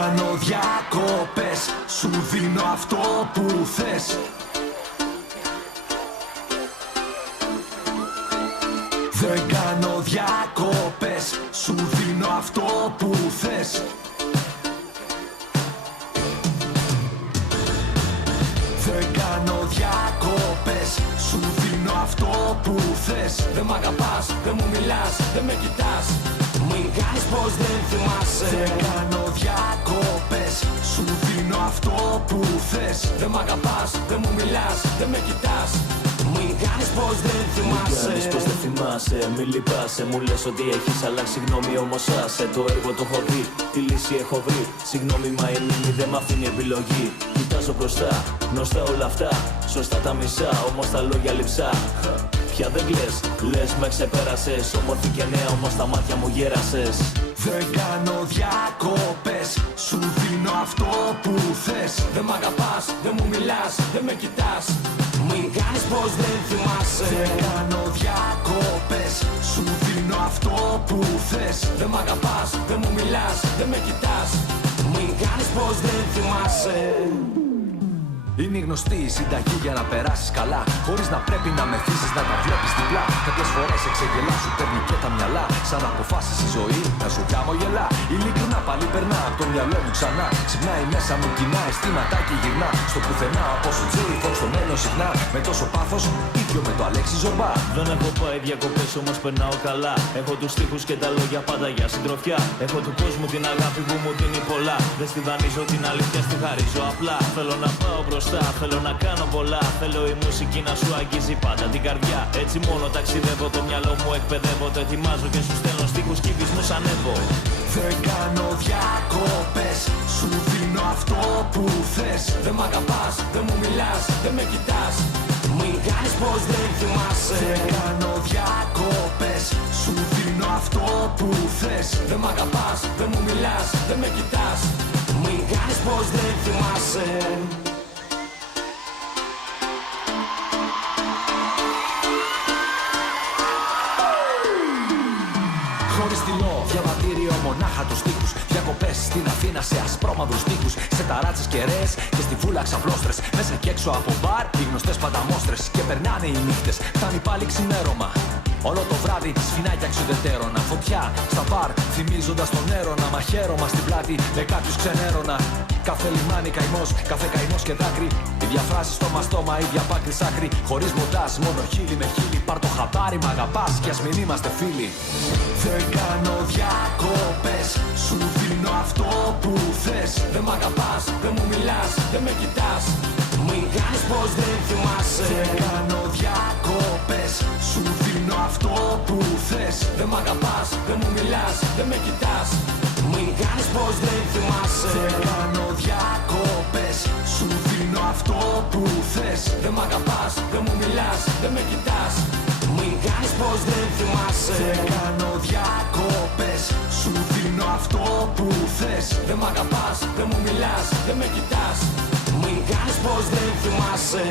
κάνω διακοπές, σου δίνω αυτό που θες. Δεν κάνω διακοπές, σου δίνω αυτό που θες. Δεν κάνω διακοπές, σου δίνω αυτό που θες. Δεν μ' αγαπάς, δεν μου μιλάς, δεν με κοιτάς. Μην κάνεις πως δεν θυμάσαι. Δεν κάνω διακοπές, σου δίνω αυτό που θες. Δεν μ' αγαπάς, δεν μου μιλάς, δεν με κοιτάς. Μην κάνεις πως δεν θυμάσαι. Μην κάνεις πως δεν θυμάσαι, μην λυπάσαι. Μου λες ότι έχεις αλλάξει γνώμη, όμως άσε. Το έργο το έχω δει, τη λύση έχω βρει. Συγγνώμη μα η μνήμη δεν μ' αφήνει επιλογή. Κοιτάζω μπροστά, γνωστά όλα αυτά. Σωστά τα μισά, όμως τα λόγια λειψά. Πια δεν κλαις, λες με ξεπέρασες. Όμορφη και νέα, όμως τα μάτια μου γέρασες. Δεν κάνω διακοπές, σου δίνω αυτό που θες. Δεν μ' αγαπάς, δεν μου μιλάς, δεν με κοιτάς. Μην κάνεις πως δεν θυμάσαι. Δεν κάνω διακοπές, σου δίνω αυτό που θες. Δεν μ' αγαπάς, δεν μου μιλάς, δεν με κοιτάς. Μην κάνεις πως δεν θυμάσαι. Είναι η γνωστή η συνταγή για να περάσεις καλά, χωρίς να πρέπει να μεθύσεις, να τα βλέπεις διπλά. Κάποιες φορές εξεγελά σου παίρνει και τα μυαλά. Σαν αποφάσεις η ζωή να σου χαμογελά. Ειλικρινά πάλι περνά από το μυαλό μου ξανά. Ξυπνάει μέσα μου κοινά αισθήματα και γυρνά. Στο πουθενά από σου Τζέι Φοξ το μένω συχνά. Με τόσο πάθος, ίδιο με το Αλέξη Ζορμπά. Δεν έχω πάει διακοπές, όμως περνάω καλά. Έχω τους στίχους και τα λόγια πάντα για συντροφιά. Έχω του κόσμου την αγάπη που μου δίνει πολλά. Δεν στη δανείζω την αλήθεια, στη χαρίζω απλά. Θέλω να πάω μπροστά, θέλω να κάνω πολλά. Θέλω η μουσική να σου αγγίζει πάντα την καρδιά. Έτσι μόνο ταξιδεύω, το μυαλό μου εκπαιδεύω. Το ετοιμάζω και σου στέλνω στίχους κι βυσμούς ανέβω. Δεν κάνω διακοπές, σου δίνω αυτό που θες. Δεν μ' αγαπάς, δεν μου μιλάς, δεν με κοιτάς. Μην κάνεις πως δεν θυμάσαι. Δεν κάνω διακοπές, σου δίνω αυτό που θες. Δεν μ' αγαπάς, δεν μου μιλάς, δεν με κοιτάς. Μην κάνεις πως δεν θυμάσαι. Χωρίς τυλό, διαβατήριο μονάχα τους τοίχους. Διακοπές στην Αθήνα σε ασπρόμαυρους τοίχους. Σε ταράτσες κεραίες και στη βούλα ξαπλώστρες. Μέσα και έξω από μπαρ οι γνωστές πανταμόστρες. Και περνάνε οι νύχτες, φτάνει πάλι ξημέρωμα. Όλο το βράδυ σφινάει και αξιουδετέρωνα. Φωτιά στα μπαρ, θυμίζοντας τον έρωνα. Μαχαίρωμα στην πλάτη με κάποιους ξενέρωνα. Κάθε λιμάνι καημός, κάθε καημός και δάκρυ. Ίδια φράση στόμα στόμα, ίδια πάκρη σ' άκρη. Χωρίς μοντάζ, μόνο χείλη με χείλη. Πάρ' το χαμπάρι, μ' αγαπάς κι ας μην είμαστε φίλοι. Δεν κάνω διακοπές, σου δίνω αυτό που θες. Δεν μ' αγαπάς, δεν μου μιλάς, δεν με κοιτάς. Μην κάνεις πως δεν θυμάσαι. Δεν κάνω διακοπές, σου δίνω αυτό που θες. Δεν μ' αγαπάς, δεν μου μιλάς, δεν με κοιτάς. Μην κάνεις πως δεν θυμάσαι. Δεν κάνω διακοπές, σου δίνω αυτό που θες. Δεν μ' αγαπάς, δεν μου μιλάς, δεν με κοιτάς. Μην κάνεις πως δεν θυμάσαι. Δεν κάνω διακοπές, σου δίνω αυτό που θες. Δεν μ' αγαπάς, δεν μου μιλάς, δεν με κοιτάς. Μην κάνεις πως δεν θυμάσαι.